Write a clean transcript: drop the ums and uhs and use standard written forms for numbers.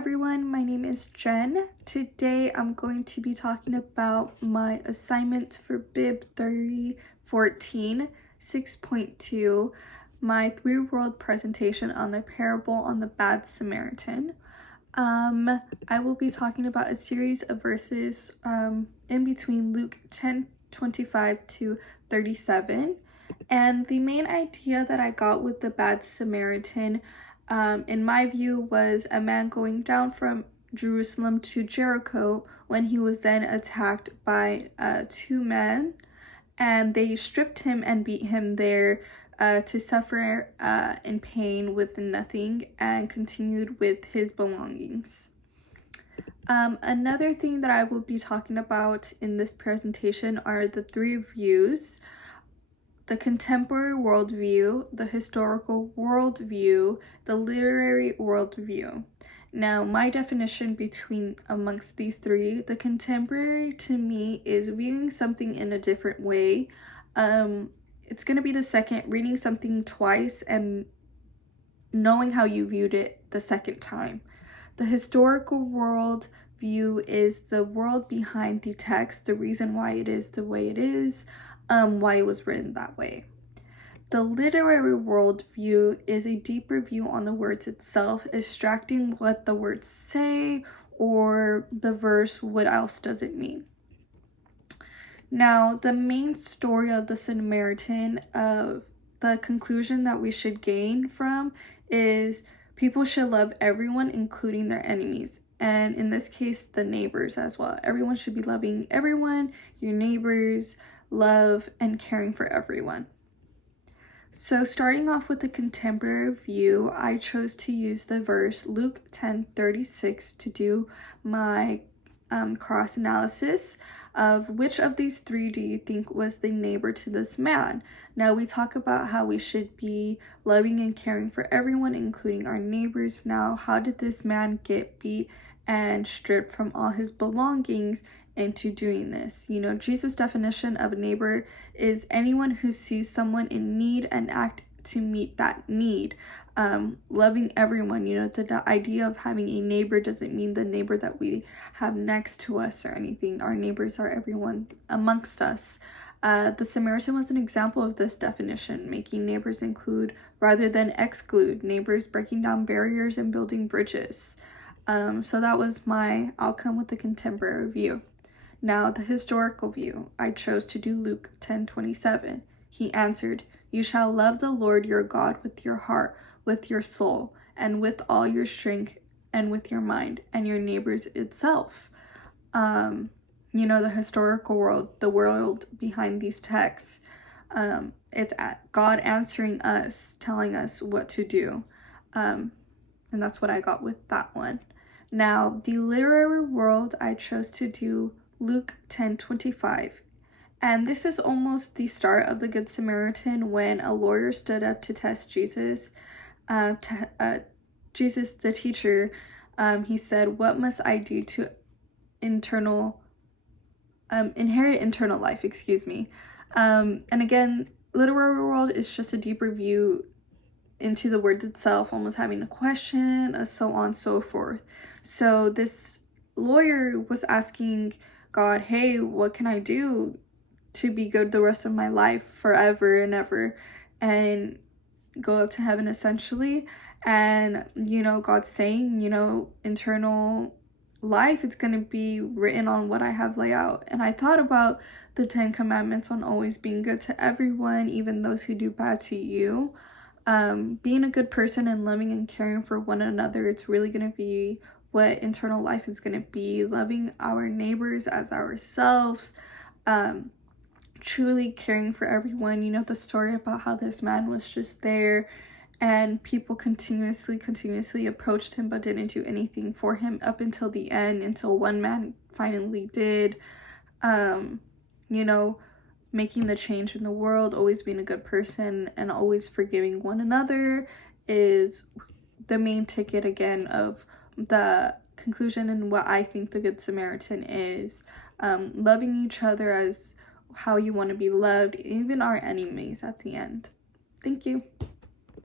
everyone, my name is Jen. Today I'm going to be talking about my assignment for Bib 3014 6.2, my 3-world presentation on the parable on the Bad Samaritan. I will be talking about a series of verses in between Luke 10:25 to 37. And the main idea that I got with the Bad Samaritan, in my view, was a man going down from Jerusalem to Jericho when he was then attacked by two men, and they stripped him and beat him there to suffer in pain with nothing, and continued with his belongings. Another thing that I will be talking about in this presentation are the three views: the contemporary worldview, the historical worldview, the literary worldview. Now, my definition amongst these three, the contemporary to me is viewing something in a different way. It's going to be the second, reading something twice and knowing how you viewed it the second time. The historical world view is the world behind the text, the reason why it is the way it is, why it was written that way. The literary world view is a deeper view on the words itself, extracting what the words say or the verse, what else does it mean. Now, the main story of the Samaritan, the conclusion that we should gain from is people should love everyone, including their enemies. And in this case, the neighbors as well. Everyone should be loving everyone, your neighbors, love, and caring for everyone. So starting off with the contemporary view, I chose to use the verse Luke 10:36 to do my cross analysis of which of these three do you think was the neighbor to this man. Now, we talk about how we should be loving and caring for everyone, including our neighbors. Now, how did this man get beat and stripped from all his belongings into doing this? Jesus' definition of a neighbor is anyone who sees someone in need and act to meet that need. Loving everyone, the idea of having a neighbor doesn't mean the neighbor that we have next to us or anything. Our neighbors are everyone amongst us. The Samaritan was an example of this definition, making neighbors include rather than exclude, neighbors breaking down barriers and building bridges. So that was my outcome with the contemporary view. Now, the historical view, I chose to do Luke 10:27. He answered, "You shall love the Lord your God with your heart, with your soul, and with all your strength, and with your mind, and your neighbors itself." The historical world, the world behind these texts, it's God answering us, telling us what to do. And that's what I got with that one. Now, the literary world, I chose to do Luke 10:25. And this is almost the start of the Good Samaritan when a lawyer stood up to test Jesus. Jesus, the teacher, he said, "What must I do to inherit eternal life?" And again, literary world is just a deeper view into the word itself, almost having a question, so on and so forth. So this lawyer was asking God, hey, what can I do to be good the rest of my life, forever and ever, and go up to heaven essentially? And God's saying, eternal life, it's going to be written on what I have laid out. And I thought about the 10 commandments on always being good to everyone, even those who do bad to you. Being a good person and loving and caring for one another, it's really going to be what eternal life is going to be. Loving our neighbors as ourselves, truly caring for everyone. The story about how this man was just there and people continuously approached him but didn't do anything for him up until the end, until one man finally did. Making the change in the world, always being a good person, and always forgiving one another is the main ticket again of the conclusion and what I think the Good Samaritan is. Loving each other as how you want to be loved, even our enemies at the end. Thank you.